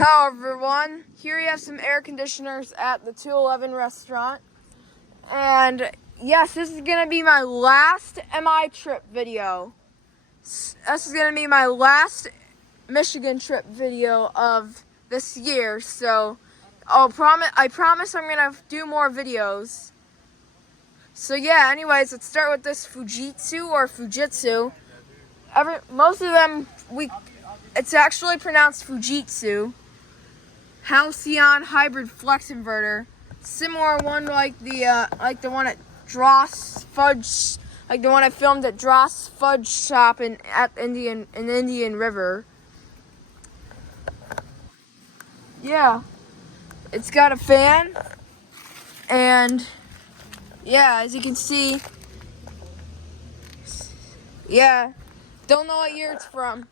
Hello everyone, here you have some air conditioners at the 211 restaurant. And yes, this is going to be my last MI trip video. This is going to be my last Michigan trip video of this year. So I promise I'm going to do more videos. So yeah, anyways, let's start with this Fujitsu or Fujitsu. Most of them, it's actually pronounced Fujitsu. Halcyon hybrid flex inverter, similar one like the one at Dross Fudge, like the one I filmed at Dross Fudge Shop in Indian River. Yeah, it's got a fan, and yeah, as you can see, yeah, don't know what year it's from.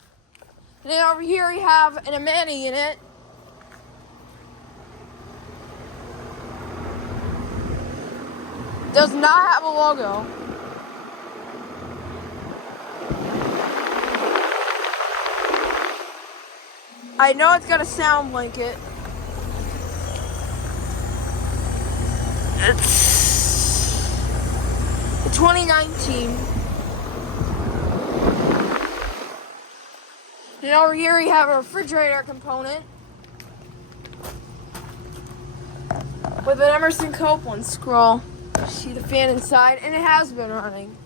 And then over here we have an Amana unit. Does not have a logo. I know it's got a sound blanket. It's the 2019. And over here we have a refrigerator component with an Emerson Copeland scroll. See the fan inside, and it has been running.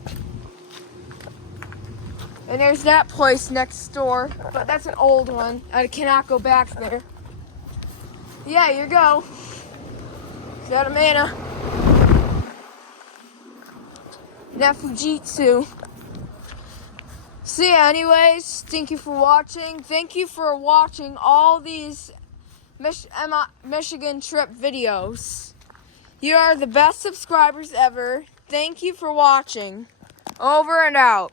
And there's that place next door, but that's an old one. I cannot go back there. Yeah, here you go. Is that Amana? And that Fujitsu. So yeah, anyways, thank you for watching. Thank you for watching all these Michigan trip videos. You are the best subscribers ever. Thank you for watching. Over and out.